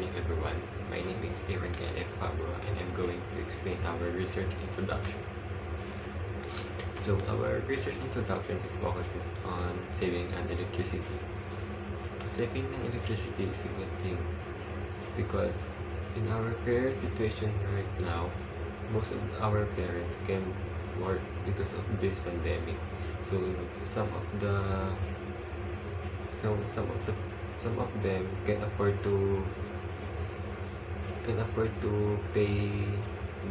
morning everyone. My name is Aaron Kenneth Pablo and I'm going to explain our research introduction. So our research introduction focuses on saving on electricity. Saving on electricity is a good thing because in our current situation right now, most of our parents can work because of this pandemic. So some of them can afford to pay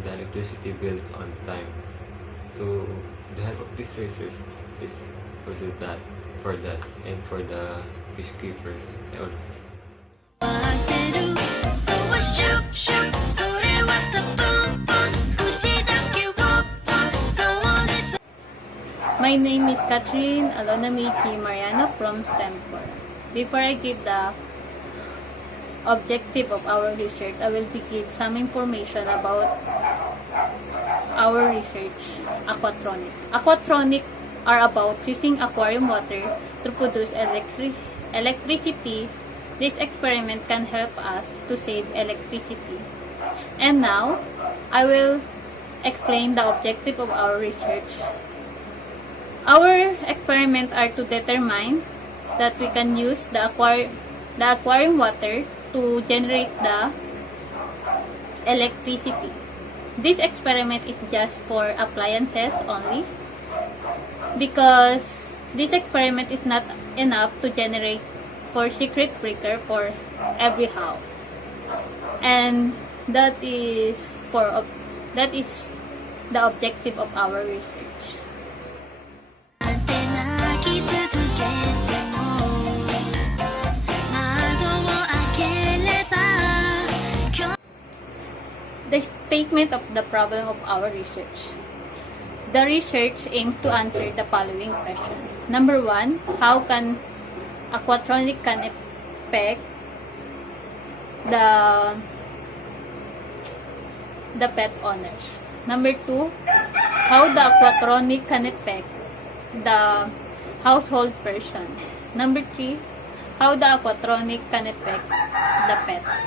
the electricity bills on time. So the help of this research is for that and for the fish keepers also. My name is Catherine Alonamichi Mariano from Stanford. Before I give the objective of our research, I will give some information about our research, Aquatronic. Aquatronic are about using aquarium water to produce electricity. This experiment can help us to save electricity. And now, I will explain the objective of our research. Our experiments are to determine that we can use the aquarium water to generate the electricity. This experiment is just for appliances only because this experiment is not enough to generate for circuit breaker for every house, and that is the objective of our research. The statement of the problem of our research. The research aims to answer the following question. Number 1, how can Aquatronic can affect the pet owners? Number 2, how the Aquatronic can affect the household person? Number 3, how the Aquatronic can affect the pets?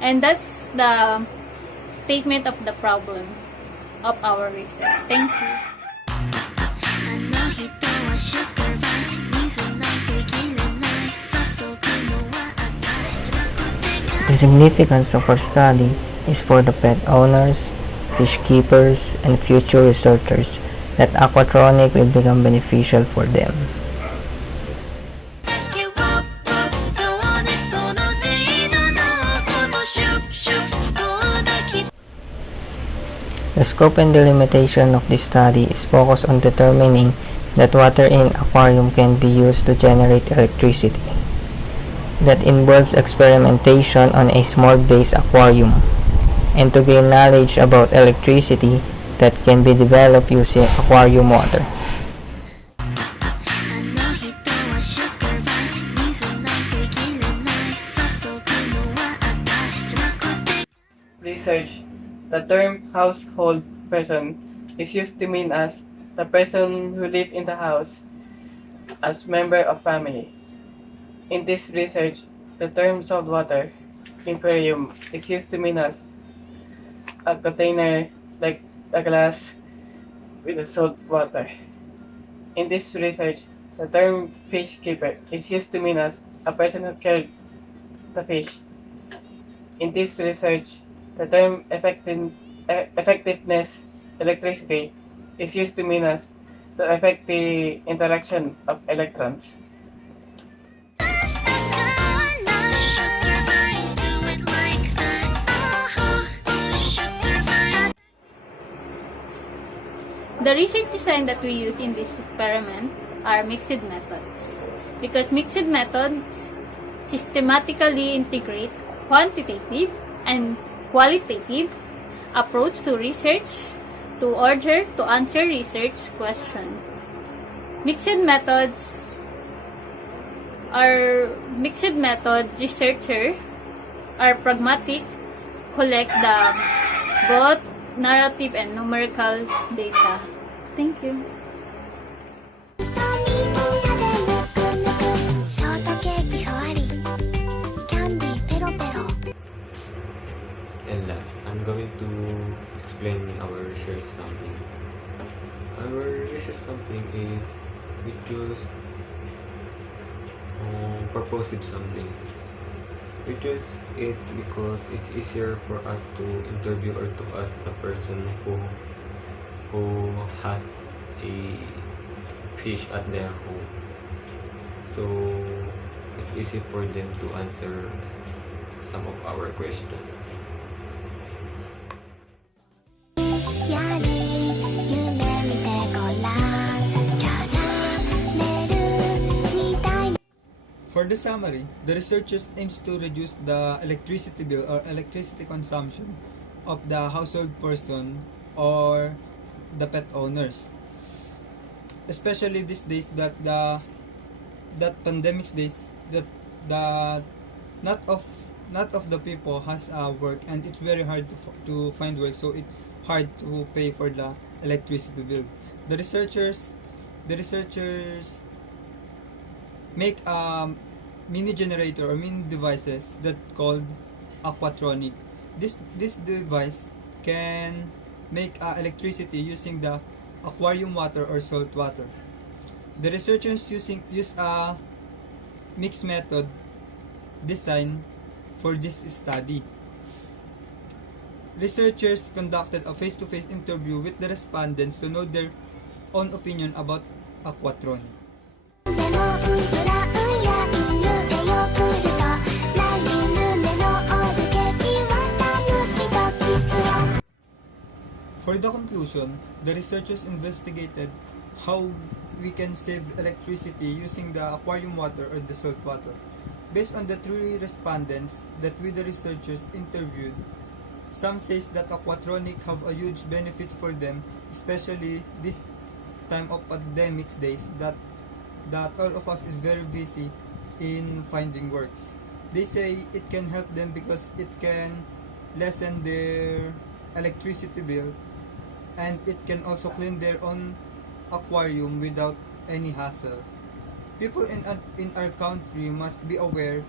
And that's the statement of the problem of our research. Thank you. The significance of our study is for the pet owners, fish keepers, and future researchers that Aquatronic will become beneficial for them. The scope and delimitation of this study is focused on determining that water in aquarium can be used to generate electricity. That involves experimentation on a small base aquarium and to gain knowledge about electricity that can be developed using aquarium water. Research. The term household person is used to mean as the person who lives in the house as member of family. In this research, the term saltwater aquarium is used to mean as a container like a glass with the salt water. In this research, the term fish keeper is used to mean as a person who cared the fish. In this research, the term effectiveness electricity is used to mean as to affect the interaction of electrons. The research design that we use in this experiment are mixed methods, because mixed methods systematically integrate quantitative and qualitative approach to research to answer research question. Mixed method researcher are pragmatic, collect the both narrative and numerical data. Thank you. I'm going to explain our research something. Our research something is we choose purposive something. We choose it because it's easier for us to interview or to ask the person who has a fish at their home. So it's easy for them to answer some of our questions. For the summary, the researchers aims to reduce the electricity bill or electricity consumption of the household person or the pet owners. Especially these days that pandemic days that the not of the people has work, and it's very hard to find work, so it's hard to pay for the electricity bill. The researchers make mini generator or mini devices that called Aquatronic. This device can make electricity using the aquarium water or salt water. The researchers use a mixed method design for this study. Researchers conducted a face-to-face interview with the respondents to know their own opinion about Aquatronic. For the conclusion, the researchers investigated how we can save electricity using the aquarium water or the salt water. Based on the 3 respondents that we the researchers interviewed, some says that Aquatronic have a huge benefit for them, especially this time of pandemic days that all of us is very busy in finding works. They say it can help them because it can lessen their electricity bill, and it can also clean their own aquarium without any hassle. People in our country must be aware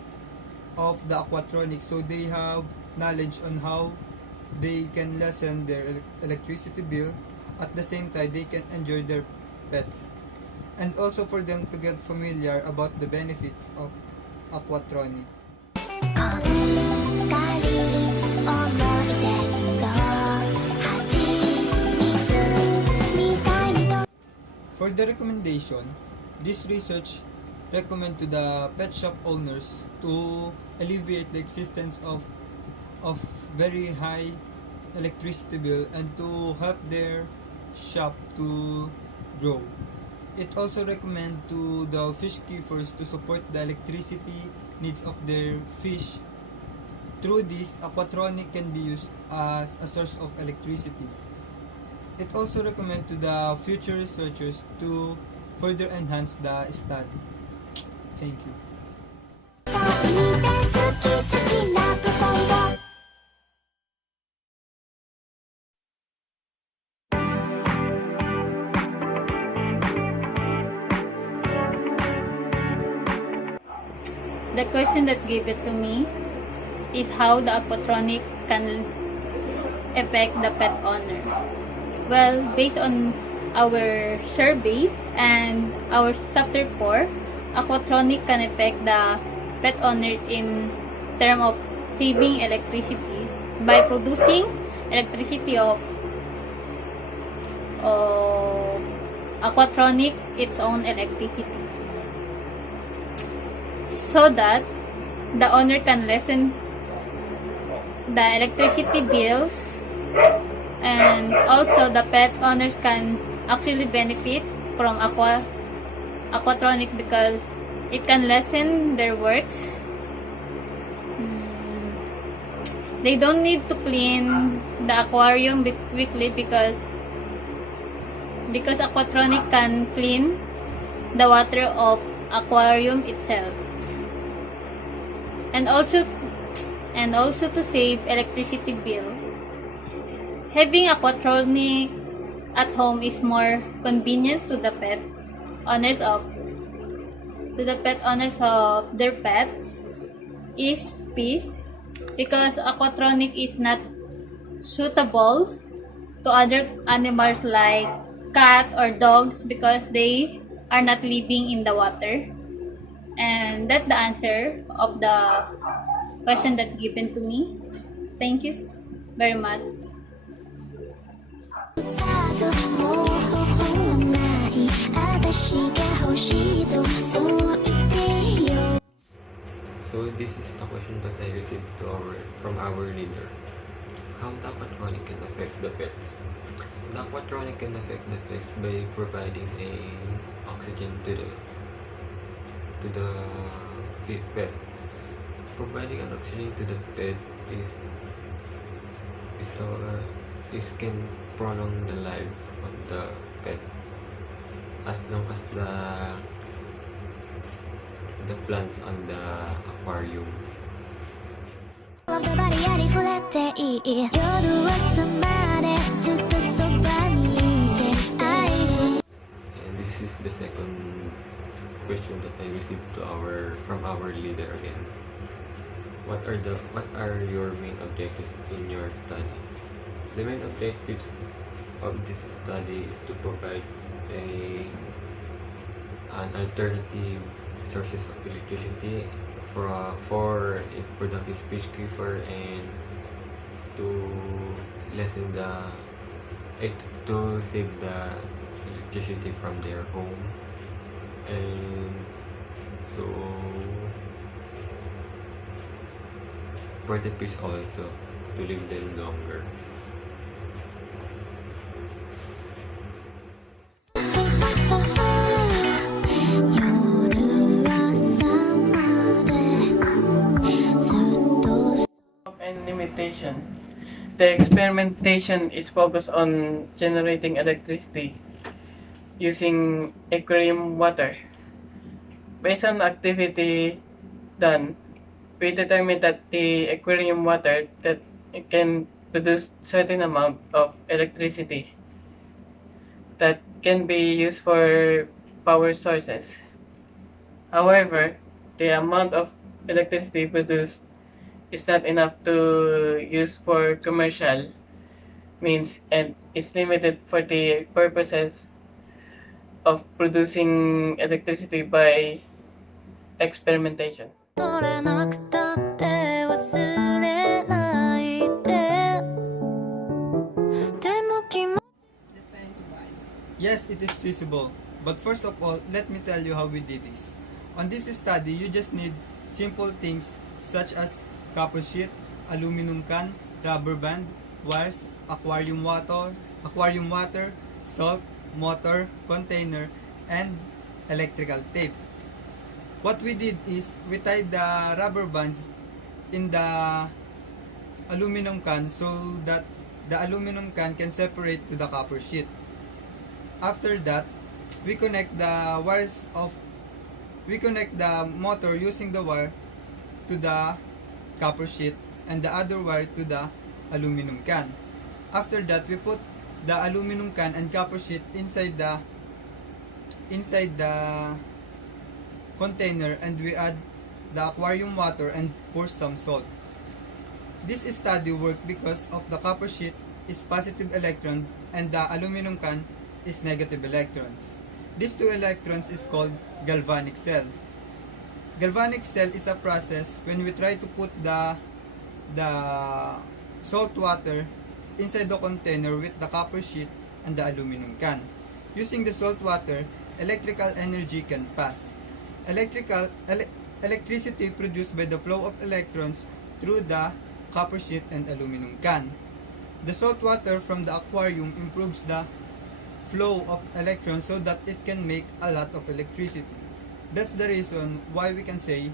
of the Aquatronic so they have knowledge on how they can lessen their electricity bill. At the same time, they can enjoy their pets, and also for them to get familiar about the benefits of Aquatronic. For the recommendation, this research recommend to the pet shop owners to alleviate the existence of very high electricity bill and to help their shop to grow. It also recommend to the fish keepers to support the electricity needs of their fish. Through this, Aquatronic can be used as a source of electricity. It also recommend to the future researchers to further enhance the study. Thank you. The question that gave it to me is how the Aquatronic can affect the pet owner. Well, based on our survey and our chapter 4, Aquatronic can affect the pet owner in terms of saving electricity by producing electricity of Aquatronic its own electricity, so that the owner can lessen the electricity bills, and also the pet owners can actually benefit from Aquatronic because it can lessen their works. They don't need to clean the aquarium weekly because Aquatronic can clean the water of aquarium itself, and also to save electricity bills. Having Aquatronic at home is more convenient to the pet owners of their pets is peace, because Aquatronic is not suitable to other animals like cat or dogs because they are not living in the water. And that's the answer of the question that given to me. Thank you very much. So this is the question that I received from our leader. How the aquatronic can affect the pets. The aquatronic can affect the pets by providing a oxygen to the pet. Providing an oxygen to the pet is can prolong the life of the pet as long as the plants on the aquarium. And this is the second question that I received from our leader again. What are your main objectives in your study? The main objectives of this study is to provide an alternative sources of electricity for a productive fish keeper and to lessen to save the electricity from their home, and so for the fish also to live them longer. And limitation. The experimentation is focused on generating electricity using aquarium water. Based on activity done, we determined that the aquarium water that it can produce certain amount of electricity that can be used for power sources. However, the amount of electricity produced is not enough to use for commercial means and is limited for the purposes of producing electricity by experimentation. Yes, it is feasible. But first of all, let me tell you how we did this. On this study, you just need simple things such as copper sheet, aluminum can, rubber band, wires, aquarium water, salt, motor, container, and electrical tape. What we did is we tied the rubber bands in the aluminum can so that the aluminum can separate to the copper sheet. After that, we connect the motor using the wire to the copper sheet and the other wire to the aluminum can. After that, we put the aluminum can and copper sheet inside the container and we add the aquarium water and pour some salt. This study worked because of the copper sheet is positive electron and the aluminum can is negative electrons. These two electrons is called galvanic cell. Galvanic cell is a process when we try to put the salt water inside the container with the copper sheet and the aluminum can. Using the salt water, electrical energy can pass. Electricity produced by the flow of electrons through the copper sheet and aluminum can. The salt water from the aquarium improves the flow of electrons so that it can make a lot of electricity. That's the reason why we can say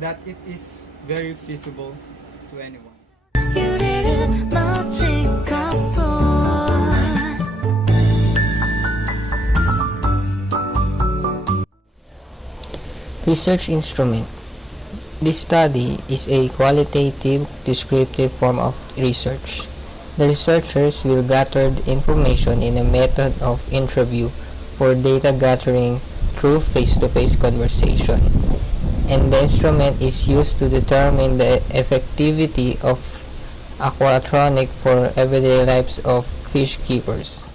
that it is very feasible to anyone. Research instrument. This study is a qualitative, descriptive form of research. The researchers will gather the information in a method of interview for data gathering through face-to-face conversation, and the instrument is used to determine the effectivity of Aquatronic for everyday lives of fish keepers.